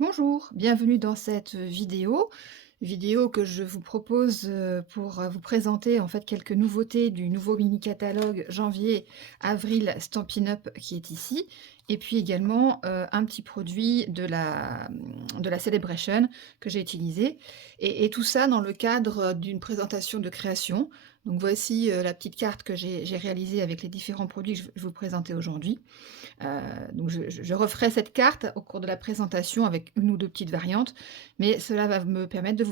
Bonjour, bienvenue dans cette vidéo que je vous propose pour vous présenter en fait quelques nouveautés du nouveau mini catalogue janvier-avril Stampin' Up qui est ici, et puis également un petit produit de la Celebration que j'ai utilisé, et tout ça dans le cadre d'une présentation de création. Donc voici la petite carte que j'ai réalisée avec les différents produits que je vais vous présenter aujourd'hui. Donc je referai cette carte au cours de la présentation avec une ou 2 petites variantes, mais cela va me permettre de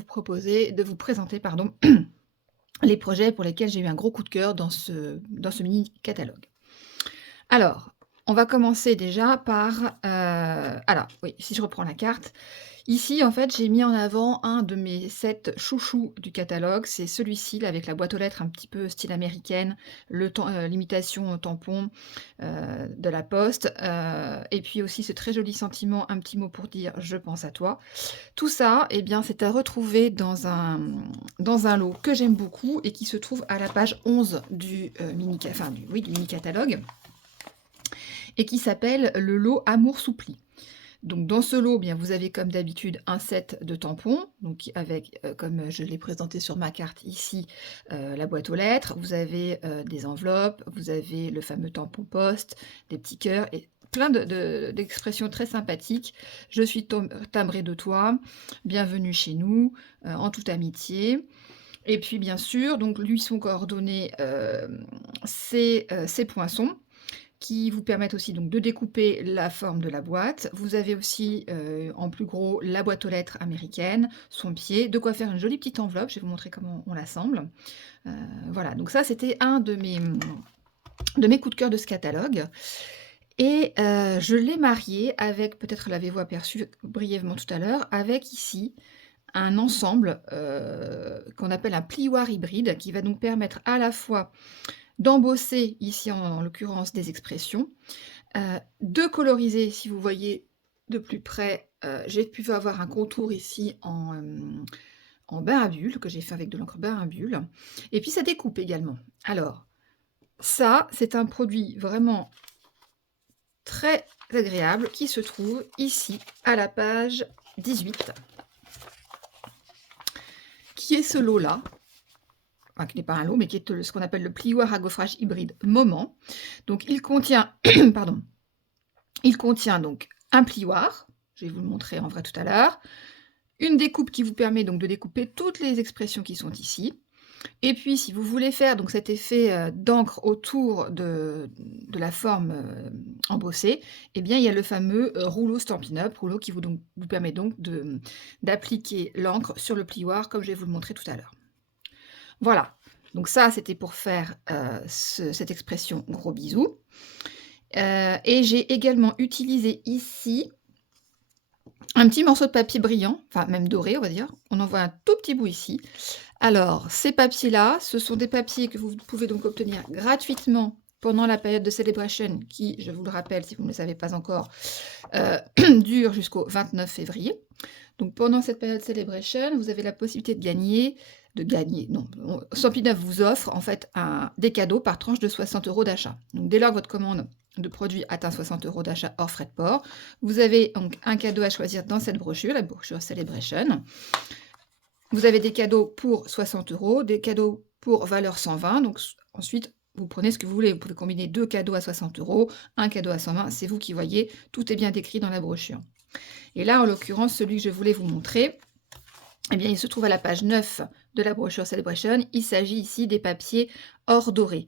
vous présenter, pardon, les projets pour lesquels j'ai eu un gros coup de cœur dans ce mini catalogue. Alors, on va commencer déjà par, alors oui, si je reprends la carte, ici, en fait, j'ai mis en avant un de mes sets chouchous du catalogue. C'est celui-ci, là, avec la boîte aux lettres un petit peu style américaine, l'imitation tampon, de la poste, et puis aussi ce très joli sentiment «Un petit mot pour dire: "Je pense à toi"». Tout ça, eh bien, c'est à retrouver dans un lot que j'aime beaucoup et qui se trouve à la page 11 du, du mini catalogue, et qui s'appelle le lot Amour Soupli. Donc dans ce lot, bien, vous avez comme d'habitude un set de tampons, donc avec, comme je l'ai présenté sur ma carte ici, la boîte aux lettres. Vous avez, des enveloppes, vous avez le fameux tampon poste, des petits cœurs et plein d'expressions très sympathiques. «Je suis timbré de toi», «Bienvenue chez nous», «En toute amitié». Et puis bien sûr, donc lui sont coordonnés, ces poinçons qui vous permettent aussi donc de découper la forme de la boîte. Vous avez aussi, en plus gros, la boîte aux lettres américaine, son pied, de quoi faire une jolie petite enveloppe. Je vais vous montrer comment on l'assemble. Heu, voilà, donc ça, c'était un de mes coups de cœur de ce catalogue, et je l'ai marié avec, peut-être l'avez-vous aperçu brièvement tout à l'heure, avec ici un ensemble, qu'on appelle un plioir hybride, qui va donc permettre à la fois d'embosser, ici en l'occurrence des expressions, de coloriser. Si vous voyez de plus près, j'ai pu avoir un contour ici en bain à bulles, que j'ai fait avec de l'encre bain à bulles, et puis ça découpe également. Alors ça, c'est un produit vraiment très agréable qui se trouve ici à la page 18, qui est ce lot-là. Enfin, qui n'est pas un lot, mais qui est, ce qu'on appelle le plioir à gaufrage hybride Moment. Donc il contient pardon, il contient donc un plioir, je vais vous le montrer en vrai tout à l'heure, une découpe qui vous permet donc de découper toutes les expressions qui sont ici, et puis si vous voulez faire donc cet effet, d'encre autour de la forme, embossée, eh bien il y a le fameux, rouleau Stampin' Up, rouleau qui vous permet donc d'appliquer l'encre sur le plioir comme je vais vous le montrer tout à l'heure. Voilà, donc ça c'était pour faire, cette expression «gros bisous», et j'ai également utilisé ici un petit morceau de papier brillant, enfin même doré on va dire. On en voit un tout petit bout ici. Alors ces papiers-là, ce sont des papiers que vous pouvez donc obtenir gratuitement pendant la période de Celebration qui, je vous le rappelle si vous ne le savez pas encore, dure jusqu'au 29 février. Donc pendant cette période Celebration, vous avez la possibilité de gagner, non, Stampin' Up vous offre en fait des cadeaux par tranche de 60 € d'achat. Donc dès lors que votre commande de produit atteint 60 € d'achat hors frais de port, vous avez donc un cadeau à choisir dans cette brochure, la brochure Celebration. Vous avez des cadeaux pour 60 €, des cadeaux pour valeur 120, donc ensuite vous prenez ce que vous voulez. Vous pouvez combiner 2 cadeaux à 60 €, un cadeau à 120, c'est vous qui voyez, tout est bien décrit dans la brochure. Et là, en l'occurrence, celui que je voulais vous montrer, eh bien, il se trouve à la page 9 de la brochure Celebration. Il s'agit ici des papiers or doré.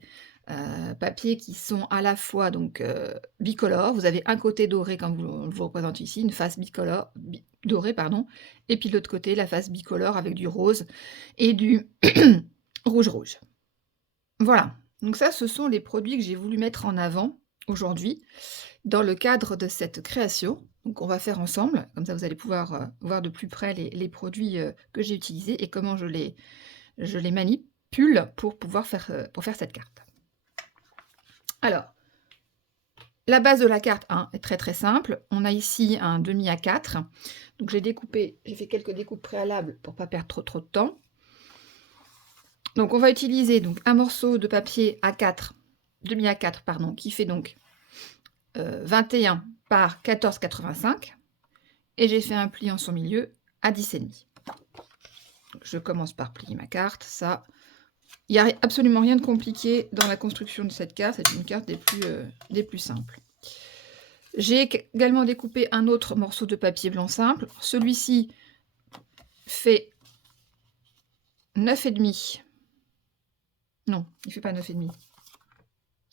Papiers qui sont à la fois donc bicolores. Vous avez un côté doré comme on vous représente ici, une face dorée, pardon, et puis de l'autre côté, la face bicolore avec du rose et du rouge. Voilà, donc ça, ce sont les produits que j'ai voulu mettre en avant aujourd'hui dans le cadre de cette création. Donc on va faire ensemble, comme ça vous allez pouvoir, voir de plus près les produits, que j'ai utilisés et comment je les manipule pour faire cette carte. Alors, la base de la carte, hein, est très, très simple. On a ici un demi A4, donc j'ai fait quelques découpes préalables pour pas perdre trop de temps. Donc on va utiliser donc un morceau de papier A4, demi A4 pardon, qui fait donc 21 par 14,85, et j'ai fait un pli en son milieu à 10,5. Je commence par plier ma carte, ça. Il n'y a absolument rien de compliqué dans la construction de cette carte, c'est une carte des plus simples. J'ai également découpé un autre morceau de papier blanc simple. Celui-ci fait 9,5. Non, il ne fait pas 9,5.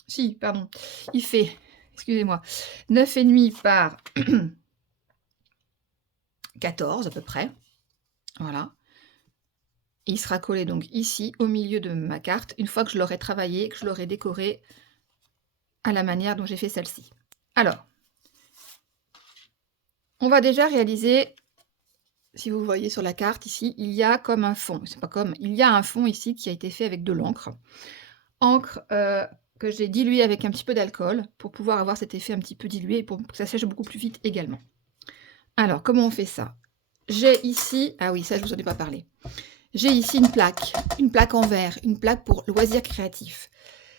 Si, pardon. Il fait, excusez-moi, 9,5 par 14 à peu près. Voilà. Et il sera collé donc ici, au milieu de ma carte, une fois que je l'aurai travaillé, que je l'aurai décoré à la manière dont j'ai fait celle-ci. Alors, on va déjà réaliser, si vous voyez sur la carte ici, il y a comme un fond. C'est pas comme, il y a un fond ici qui a été fait avec de l'encre. Encre que j'ai diluée avec un petit peu d'alcool pour pouvoir avoir cet effet un petit peu dilué et pour que ça sèche beaucoup plus vite également. Alors, comment on fait ça? J'ai ici, ah oui, ça je vous en ai pas parlé. J'ai ici une plaque en verre, une plaque pour loisirs créatifs.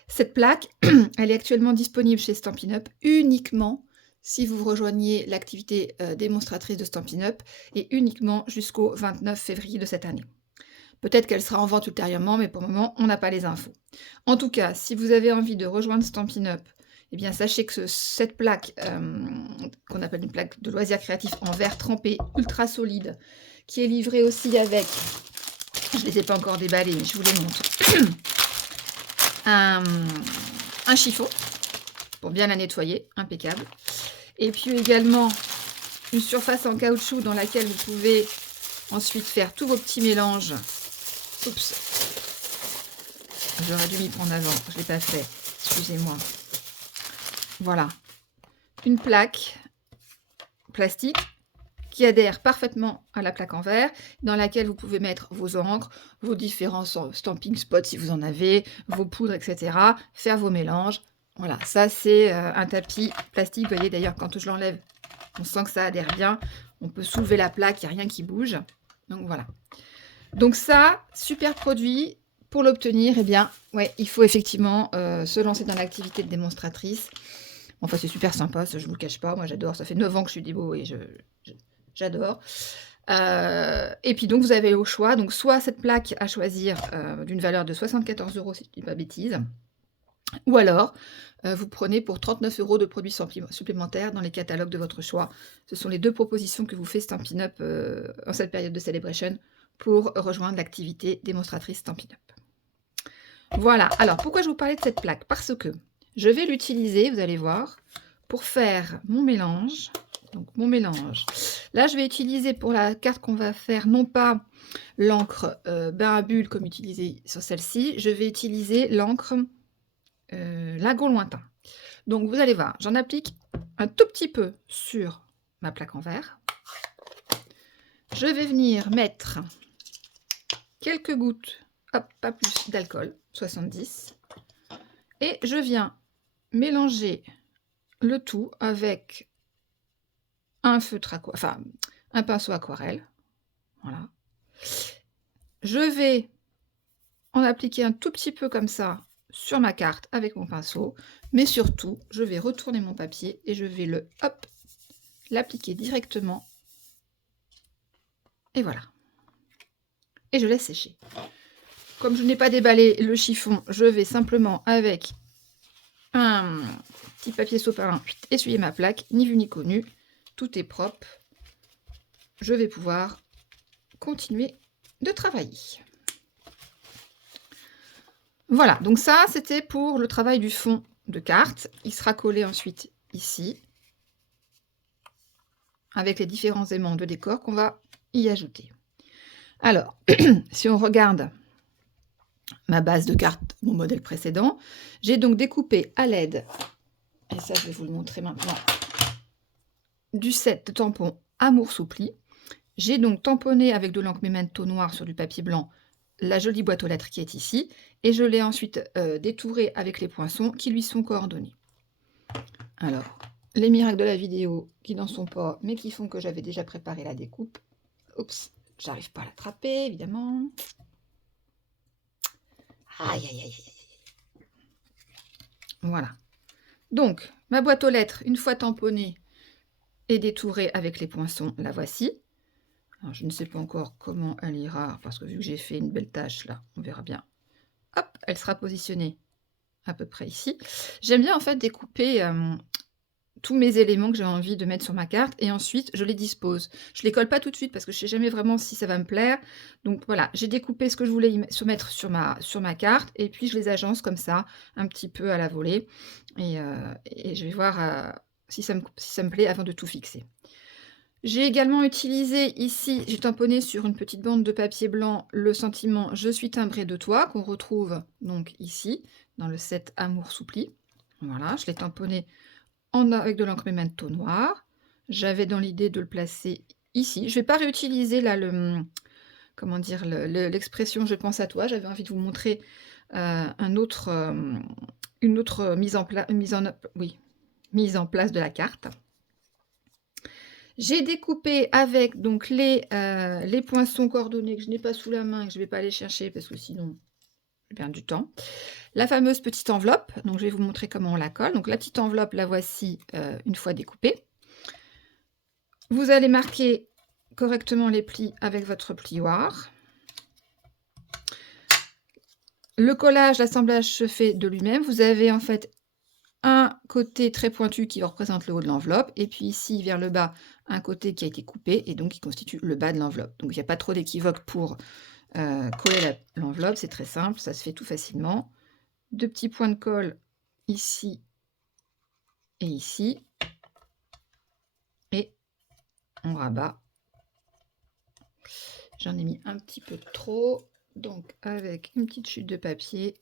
Cette plaque, elle est actuellement disponible chez Stampin' Up uniquement si vous rejoignez l'activité démonstratrice de Stampin' Up et uniquement jusqu'au 29 février de cette année. Peut-être qu'elle sera en vente ultérieurement, mais pour le moment, on n'a pas les infos. En tout cas, si vous avez envie de rejoindre Stampin' Up, eh bien, sachez que cette plaque, qu'on appelle une plaque de loisirs créatifs en verre trempé, ultra solide, qui est livrée aussi avec, je ne les ai pas encore déballés, mais je vous les montre, un chiffon pour bien la nettoyer, impeccable. Et puis également une surface en caoutchouc dans laquelle vous pouvez ensuite faire tous vos petits mélanges. Oups, j'aurais dû m'y prendre avant, je ne l'ai pas fait, excusez-moi. Voilà, une plaque plastique qui adhère parfaitement à la plaque en verre, dans laquelle vous pouvez mettre vos encres, vos différents stamping spots si vous en avez, vos poudres, etc. Faire vos mélanges. Voilà, ça c'est un tapis plastique. Vous voyez d'ailleurs quand je l'enlève, on sent que ça adhère bien. On peut soulever la plaque, il n'y a rien qui bouge. Donc voilà. Donc ça, super produit. Pour l'obtenir, eh bien, ouais, il faut effectivement se lancer dans l'activité de démonstratrice. Enfin, c'est super sympa, ça je ne vous le cache pas. Moi j'adore, ça fait 9 ans que je suis démo et j'adore. Et puis donc vous avez au choix, donc soit cette plaque à choisir d'une valeur de 74 € si je ne dis pas bêtise, ou alors vous prenez pour 39 € de produits supplémentaires dans les catalogues de votre choix. Ce sont les deux propositions que vous fait Stampin' Up en cette période de Celebration pour rejoindre l'activité démonstratrice Stampin' Up. Voilà, alors pourquoi je vous parlais de cette plaque? Parce que je vais l'utiliser, vous allez voir, pour faire mon mélange. Donc mon mélange. Là, je vais utiliser pour la carte qu'on va faire, non pas l'encre bain à bulles comme utilisé sur celle-ci, je vais utiliser l'encre lagon lointain. Donc vous allez voir, j'en applique un tout petit peu sur ma plaque en verre. Je vais venir mettre quelques gouttes, hop, pas plus d'alcool, 70. Et je viens mélanger le tout avec un feutre enfin un pinceau aquarelle. Voilà. Je vais en appliquer un tout petit peu comme ça sur ma carte avec mon pinceau, mais surtout, je vais retourner mon papier et je vais l'appliquer directement. Et voilà. Et je laisse sécher. Comme je n'ai pas déballé le chiffon, je vais simplement avec un petit papier sopalin essuyer ma plaque, ni vu ni connu. Tout est propre. Je vais pouvoir continuer de travailler. Voilà, donc ça, c'était pour le travail du fond de carte. Il sera collé ensuite ici, avec les différents aimants de décor qu'on va y ajouter. Alors, si on regarde ma base de carte, mon modèle précédent, j'ai donc découpé à l'aide, et ça je vais vous le montrer maintenant, du set de tampons Amour Soupli. J'ai donc tamponné avec de l'encre Memento noire sur du papier blanc la jolie boîte aux lettres qui est ici, et je l'ai ensuite détourée avec les poinçons qui lui sont coordonnés. Alors, les miracles de la vidéo qui n'en sont pas, mais qui font que j'avais déjà préparé la découpe. Oups, j'arrive pas à l'attraper, évidemment. Aïe, aïe, aïe, aïe. Voilà. Donc, ma boîte aux lettres, une fois tamponnée, et détourée avec les poinçons, la voici. Alors, je ne sais pas encore comment elle ira, parce que vu que j'ai fait une belle tâche là, on verra bien. Hop, elle sera positionnée à peu près ici. J'aime bien en fait découper tous mes éléments que j'ai envie de mettre sur ma carte et ensuite je les dispose. Je les colle pas tout de suite parce que je sais jamais vraiment si ça va me plaire. Donc voilà, j'ai découpé ce que je voulais mettre sur ma carte et puis je les agence comme ça, un petit peu à la volée et je vais voir, si ça me plaît avant de tout fixer. J'ai également utilisé ici, j'ai tamponné sur une petite bande de papier blanc le sentiment «Je suis timbré de toi» qu'on retrouve donc ici, dans le set Amour Soupli. Voilà, je l'ai tamponné avec de l'encre Memento noir. J'avais dans l'idée de le placer ici. Je vais pas réutiliser là comment dire? L'expression «je pense à toi». J'avais envie de vous montrer, un autre, une autre mise en place de la carte. J'ai découpé avec donc les poinçons coordonnés que je n'ai pas sous la main et que je ne vais pas aller chercher parce que sinon je perds du temps. La fameuse petite enveloppe, donc je vais vous montrer comment on la colle. Donc la petite enveloppe, la voici, une fois découpée. Vous allez marquer correctement les plis avec votre plioir. Le collage, l'assemblage se fait de lui-même. Vous avez en fait un côté très pointu qui représente le haut de l'enveloppe et puis ici vers le bas, un côté qui a été coupé et donc qui constitue le bas de l'enveloppe. Donc il n'y a pas trop d'équivoque pour coller l'enveloppe, c'est très simple, ça se fait tout facilement. 2 petits points de colle ici et ici et on rabat. J'en ai mis un petit peu trop, donc avec une petite chute de papier,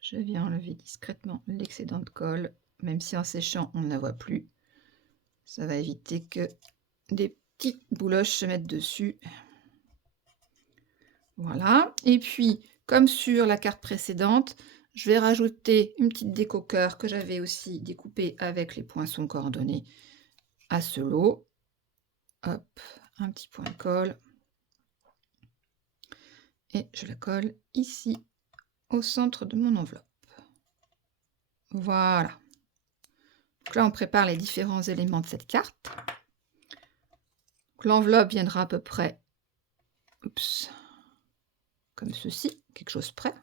je viens enlever discrètement l'excédent de colle, même si en séchant on ne la voit plus. Ça va éviter que des petites bouloches se mettent dessus. Voilà, et puis comme sur la carte précédente, je vais rajouter une petite déco cœur que j'avais aussi découpée avec les poinçons coordonnés à ce lot. Hop, un petit point de colle. Et je la colle ici, au centre de mon enveloppe. Voilà. Donc là, on prépare les différents éléments de cette carte. L'enveloppe viendra à peu près, oups, comme ceci, quelque chose près.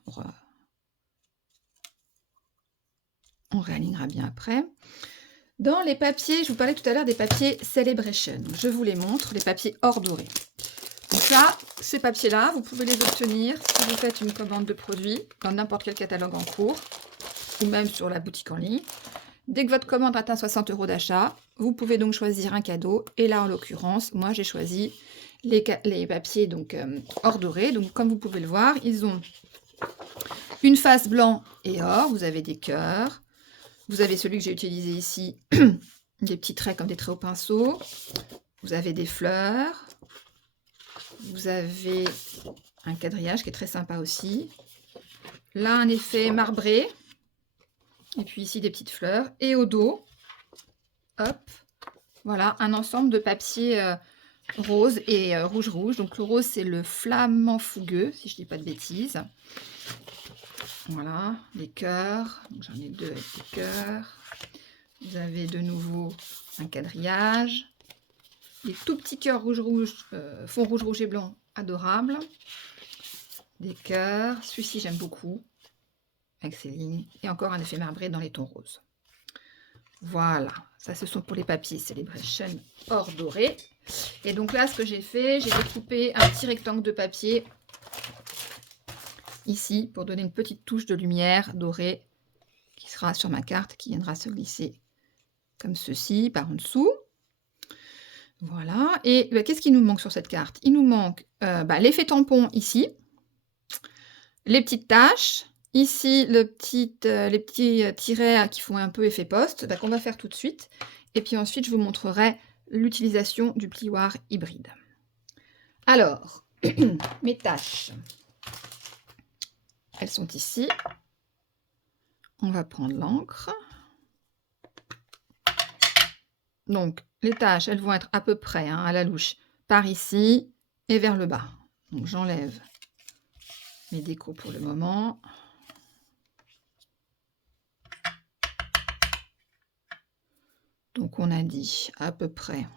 On réalignera bien après. Dans les papiers, je vous parlais tout à l'heure des papiers Celebration. Je vous les montre, les papiers hors doré. Donc là, ces papiers-là, vous pouvez les obtenir si vous faites une commande de produits dans n'importe quel catalogue en cours ou même sur la boutique en ligne. Dès que votre commande atteint 60 € d'achat, vous pouvez donc choisir un cadeau. Et là, en l'occurrence, moi, j'ai choisi les papiers donc hors doré. Donc, comme vous pouvez le voir, ils ont une face blanc et or. Vous avez des cœurs. Vous avez celui que j'ai utilisé ici, des petits traits comme des traits au pinceau. Vous avez des fleurs. Vous avez un quadrillage qui est très sympa aussi. Là, un effet marbré. Et puis ici, des petites fleurs. Et au dos, hop, voilà, un ensemble de papier rose et rouge-rouge. Donc le rose, c'est le flamant fougueux, si je ne dis pas de bêtises. Voilà, les cœurs. J'en ai 2 avec des cœurs. Vous avez de nouveau un quadrillage. Des tout petits cœurs rouge-rouge, fond rouge-rouge et blanc, adorables. Des cœurs. Celui-ci, j'aime beaucoup, avec ses lignes. Et encore un effet marbré dans les tons roses. Voilà, ça ce sont pour les papiers Celebration hors doré. Et donc là, ce que j'ai fait, j'ai découpé un petit rectangle de papier ici pour donner une petite touche de lumière dorée qui sera sur ma carte, qui viendra se glisser comme ceci par en dessous. Voilà, et qu'est-ce qui nous manque sur cette carte? Il nous manque l'effet tampon ici, les petites taches, ici les petits tirets qui font un peu effet poste, qu'on va faire tout de suite. Et puis ensuite, je vous montrerai l'utilisation du plioir hybride. Alors, mes tâches, elles sont ici. On va prendre l'encre. Donc, les tâches, elles vont être à peu près à la louche par ici et vers le bas. Donc, j'enlève mes décos pour le moment. Donc on a dit à peu près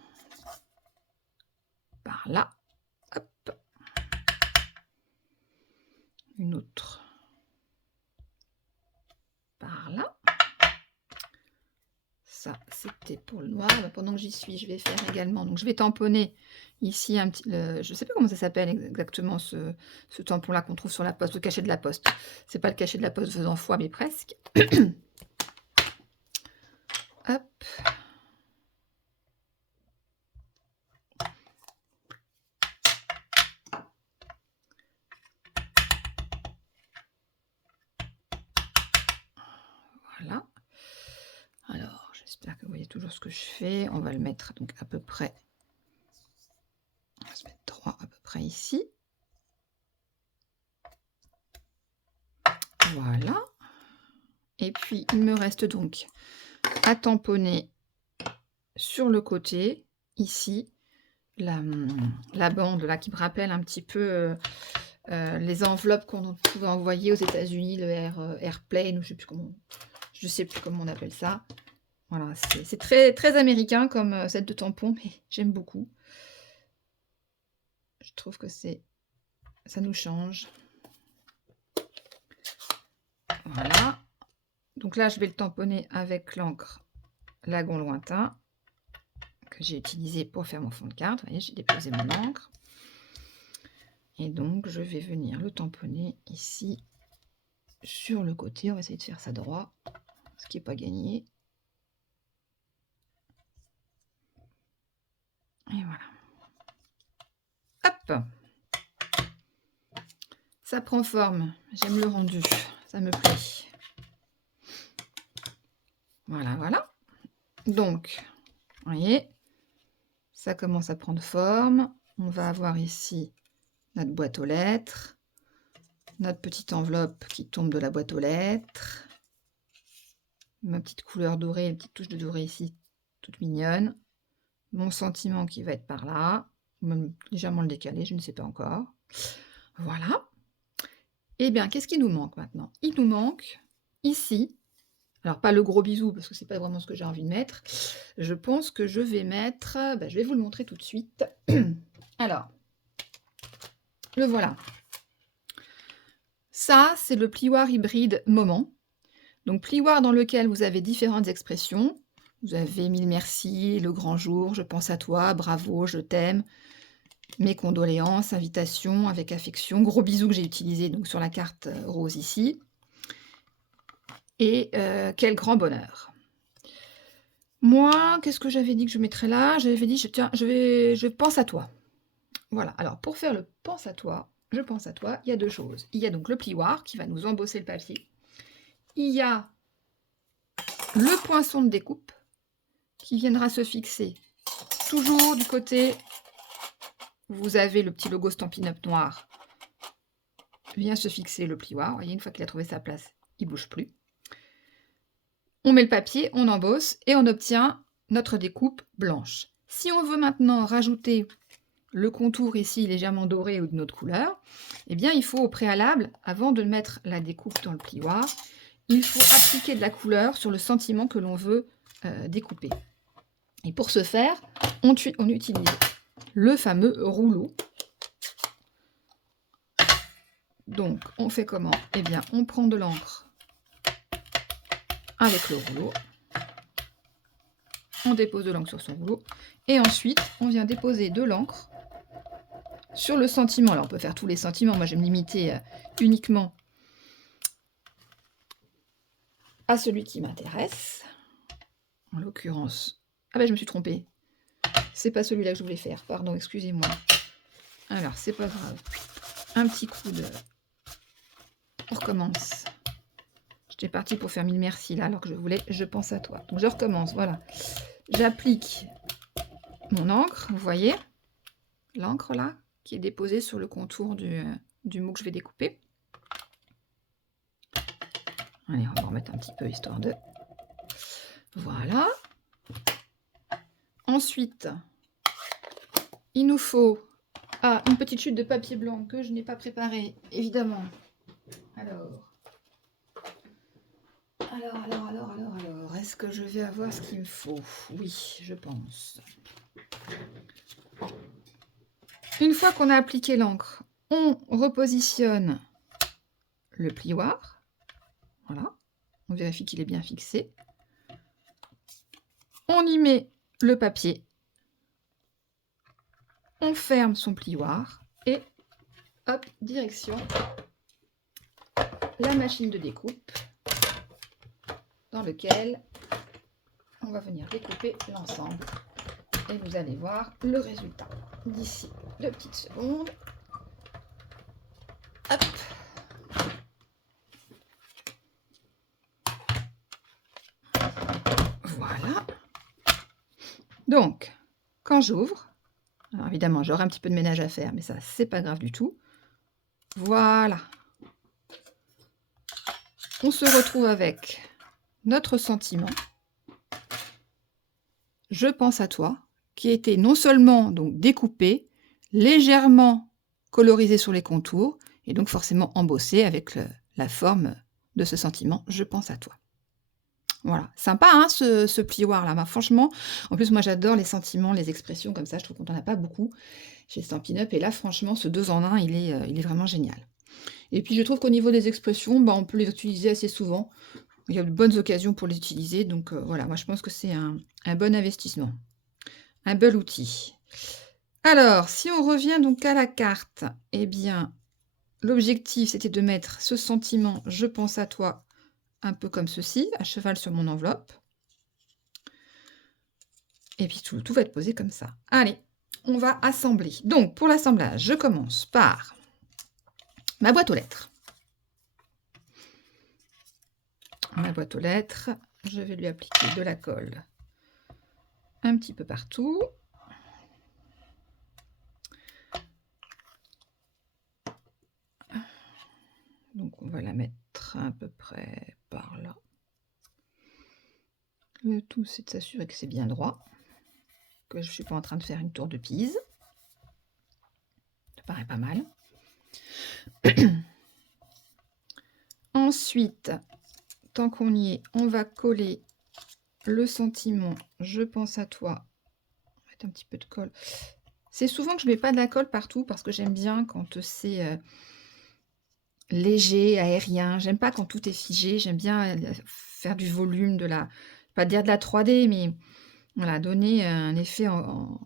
par là. Hop. Une autre par là. Ça, c'était pour le noir. Bah, pendant que j'y suis, je vais faire également. Donc je vais tamponner ici un petit. Je ne sais pas comment ça s'appelle exactement ce tampon-là qu'on trouve sur la poste, le cachet de la poste. C'est pas le cachet de la poste faisant foi, mais presque. Hop. Voilà. Alors, j'espère que vous voyez toujours ce que je fais. On va le mettre donc à peu près. On va se mettre 3 à peu près ici. Voilà. Et puis, il me reste donc à tamponner sur le côté, ici, la bande là qui me rappelle un petit peu les enveloppes qu'on pouvait envoyer aux États-Unis, le Airplane, ou je sais plus comment on appelle ça. Voilà, c'est très, très américain comme set de tampons, mais j'aime beaucoup. Je trouve que ça nous change. Voilà. Donc là, je vais le tamponner avec l'encre Lagon Lointain que j'ai utilisé pour faire mon fond de carte. Vous voyez, j'ai déposé mon encre. Et donc, je vais venir le tamponner ici sur le côté. On va essayer de faire ça droit, ce qui n'est pas gagné. Et voilà. Hop! Ça prend forme. J'aime le rendu. Ça me plaît. Voilà, voilà. Donc, vous voyez, ça commence à prendre forme. On va avoir ici notre boîte aux lettres, notre petite enveloppe qui tombe de la boîte aux lettres, ma petite couleur dorée, une petite touche de doré ici, toute mignonne, mon sentiment qui va être par là, même légèrement le décaler, je ne sais pas encore. Voilà. Eh bien, qu'est-ce qui nous manque maintenant? Il nous manque ici, alors pas le gros bisou parce que c'est pas vraiment ce que j'ai envie de mettre. Je pense que je vais mettre, je vais vous le montrer tout de suite. Alors, le voilà. Ça, c'est le plioir hybride Moment. Donc plioir dans lequel vous avez différentes expressions. Vous avez mille merci, le grand jour, je pense à toi, bravo, je t'aime, mes condoléances, invitation, avec affection, gros bisous que j'ai utilisé donc sur la carte rose ici. Et quel grand bonheur. Moi, qu'est-ce que j'avais dit que je mettrais là? J'avais dit, tiens, je pense à toi. Voilà, alors pour faire le pense à toi, je pense à toi, il y a deux choses. Il y a donc le plioir qui va nous embosser le papier. Il y a le poinçon de découpe qui viendra se fixer toujours du côté où vous avez le petit logo Stampin' Up noir. Vient se fixer le plioir. Vous voyez, une fois qu'il a trouvé sa place, il ne bouge plus. On met le papier, on embosse et on obtient notre découpe blanche. Si on veut maintenant rajouter le contour ici légèrement doré ou d'une autre couleur, eh bien il faut au préalable, avant de mettre la découpe dans le plioir, il faut appliquer de la couleur sur le sentiment que l'on veut découper. Et pour ce faire, on utilise le fameux rouleau. Donc on fait comment? Eh bien on prend de l'encre avec le rouleau, on dépose de l'encre sur son rouleau, et ensuite on vient déposer de l'encre sur le sentiment. Alors on peut faire tous les sentiments, moi je vais me limiter uniquement à celui qui m'intéresse. En l'occurrence, ah ben je me suis trompée, c'est pas celui-là que je voulais faire, pardon, excusez-moi. Alors c'est pas grave, un petit coup de... On recommence. J'étais partie pour faire mille merci là, alors que je voulais je pense à toi. Donc je recommence, voilà. J'applique mon encre, vous voyez, l'encre là, qui est déposée sur le contour du mot que je vais découper. Allez, on va remettre un petit peu histoire de... Voilà. Ensuite, il nous faut une petite chute de papier blanc que je n'ai pas préparée, évidemment. Alors, est-ce que je vais avoir ce qu'il me faut? Oui, je pense. Une fois qu'on a appliqué l'encre, on repositionne le plioir. Voilà, on vérifie qu'il est bien fixé. On y met le papier. On ferme son plioir et hop, direction la machine de découpe dans lequel on va venir découper l'ensemble et vous allez voir le résultat d'ici 2 petites secondes. Hop. Voilà. Donc, quand j'ouvre, alors évidemment j'aurai un petit peu de ménage à faire, mais ça c'est pas grave du tout. Voilà. On se retrouve avec notre sentiment. Je pense à toi, qui a été non seulement donc découpé, légèrement colorisé sur les contours, et donc forcément embossé avec la forme de ce sentiment. Je pense à toi. Voilà, sympa hein, ce plioir-là. Bah, franchement, en plus moi j'adore les sentiments, les expressions comme ça. Je trouve qu'on n'en a pas beaucoup chez Stampin' Up. Et là, franchement, ce 2 en 1, il est vraiment génial. Et puis je trouve qu'au niveau des expressions, bah, on peut les utiliser assez souvent. Il y a de bonnes occasions pour les utiliser. Donc voilà, moi je pense que c'est un bon investissement. Un bel outil. Alors, si on revient donc à la carte, eh bien, l'objectif c'était de mettre ce sentiment, je pense à toi, un peu comme ceci, à cheval sur mon enveloppe. Et puis tout va être posé comme ça. Allez, on va assembler. Donc, pour l'assemblage, je commence par ma boîte aux lettres. Ma boîte aux lettres, je vais lui appliquer de la colle un petit peu partout. Donc, on va la mettre à peu près par là. Le tout, c'est de s'assurer que c'est bien droit, que je ne suis pas en train de faire une tour de Pise. Ça paraît pas mal. Ensuite, tant qu'on y est, on va coller le sentiment « Je pense à toi ». On va mettre un petit peu de colle. C'est souvent que je ne mets pas de la colle partout parce que j'aime bien quand c'est léger, aérien. J'aime pas quand tout est figé. J'aime bien faire du volume, pas dire de la 3D, mais voilà, donner un effet en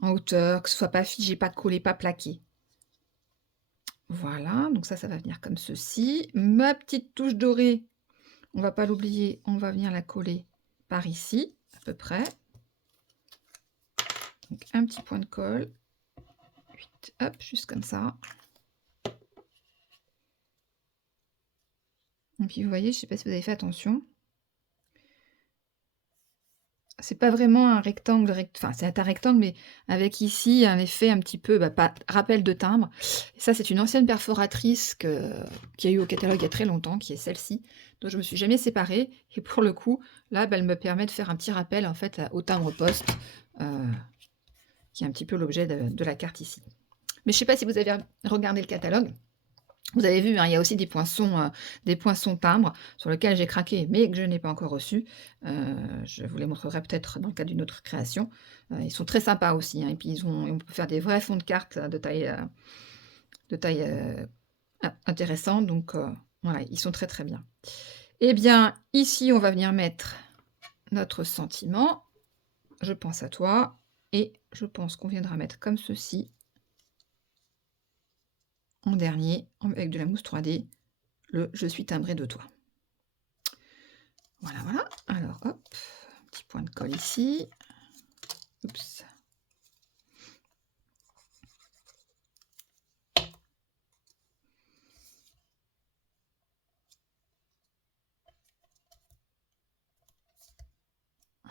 hauteur, que ce soit pas figé, pas collé, pas plaqué. Voilà, donc ça va venir comme ceci. Ma petite touche dorée, on va pas l'oublier, on va venir la coller par ici, à peu près. Donc un petit point de colle. Hop, juste comme ça. Et puis vous voyez, je ne sais pas si vous avez fait attention. C'est pas vraiment un rectangle, enfin c'est un rectangle, mais avec ici un effet un petit peu, pas rappel de timbre. Et ça, c'est une ancienne perforatrice qu'il y a eu au catalogue il y a très longtemps, qui est celle-ci, dont je me suis jamais séparée. Et pour le coup, là, elle me permet de faire un petit rappel en fait au timbre-poste, qui est un petit peu l'objet de la carte ici. Mais je ne sais pas si vous avez regardé le catalogue. Vous avez vu, hein, il y a aussi des poinçons timbres sur lesquels j'ai craqué, mais que je n'ai pas encore reçus. Je vous les montrerai peut-être dans le cadre d'une autre création. Ils sont très sympas aussi, hein, et puis on peut faire des vrais fonds de cartes de taille intéressante. Donc voilà, ils sont très très bien. Eh bien, ici, on va venir mettre notre sentiment. Je pense à toi. Et je pense qu'on viendra mettre comme ceci. En dernier, avec de la mousse 3D, le « Je suis timbré de toi ». Voilà, voilà. Alors, hop, petit point de colle ici. Oups.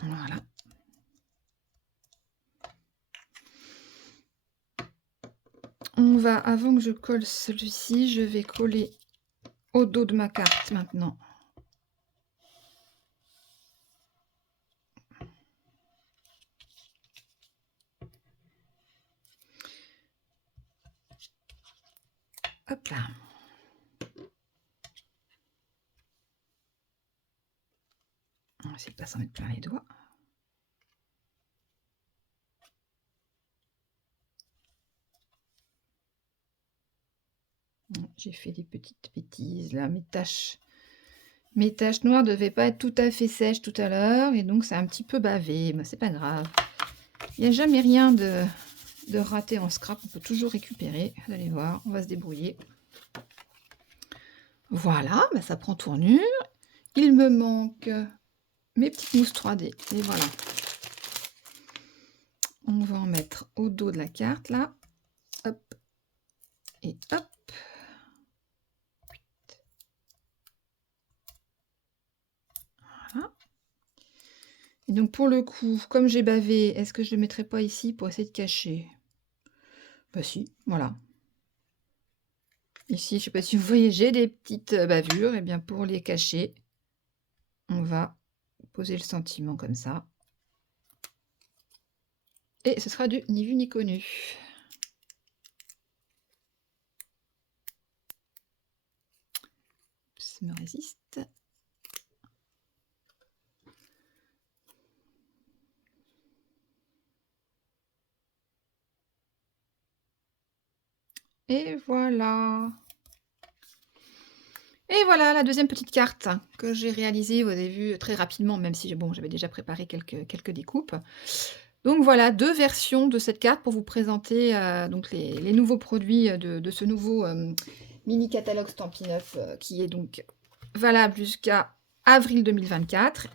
Voilà. On va, avant que je colle celui-ci, je vais coller au dos de ma carte maintenant. Hop là. essayer de pas s'en mettre plein les doigts. J'ai fait des petites bêtises là, mes taches noires devaient pas être tout à fait sèches tout à l'heure et donc c'est un petit peu bavé, mais c'est pas grave. Il n'y a jamais rien de raté en scrap, on peut toujours récupérer. Vous allez voir, on va se débrouiller. Voilà, bah ça prend tournure. Il me manque mes petites mousses 3D et voilà. On va en mettre au dos de la carte là. Hop et hop. Voilà. Et donc pour le coup, comme j'ai bavé, est-ce que je ne le mettrai pas ici pour essayer de cacher? Bah si, voilà. Ici, je ne sais pas si vous voyez, j'ai des petites bavures. Et bien pour les cacher, on va poser le sentiment comme ça. Et ce sera du ni vu ni connu. Ça me résiste. Et voilà. Et voilà la deuxième petite carte que j'ai réalisée, vous avez vu très rapidement, même si bon, j'avais déjà préparé quelques découpes. Donc voilà, 2 versions de cette carte pour vous présenter donc les nouveaux produits de ce nouveau mini catalogue Stampin' Up qui est donc valable jusqu'à avril 2024.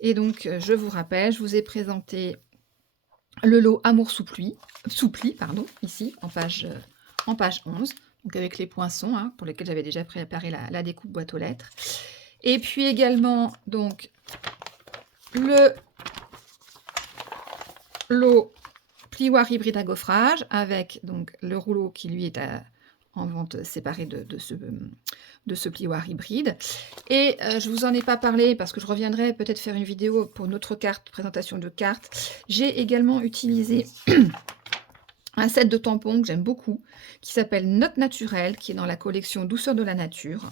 Et donc je vous rappelle, je vous ai présenté le lot Amour soupli, pardon, ici en page 11. Donc avec les poinçons hein, pour lesquels j'avais déjà préparé la découpe boîte aux lettres. Et puis également donc le lot plioir hybride à gaufrage avec donc le rouleau qui lui est en vente séparée de ce plioir hybride. Et je vous en ai pas parlé parce que je reviendrai peut-être faire une vidéo pour notre carte, présentation de cartes. J'ai également utilisé un set de tampons que j'aime beaucoup, qui s'appelle Note Naturelle, qui est dans la collection Douceur de la nature.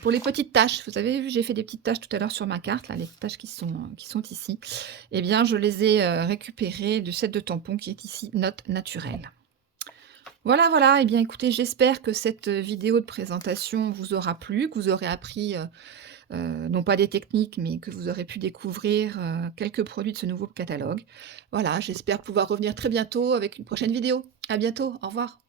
Pour les petites taches, vous avez vu, j'ai fait des petites taches tout à l'heure sur ma carte, là, les taches qui sont ici. Eh bien, je les ai récupérées du set de tampons qui est ici, Note Naturelle. Voilà, voilà. Eh bien, écoutez, j'espère que cette vidéo de présentation vous aura plu, que vous aurez appris... non pas des techniques, mais que vous aurez pu découvrir quelques produits de ce nouveau catalogue. Voilà, j'espère pouvoir revenir très bientôt avec une prochaine vidéo. À bientôt, au revoir.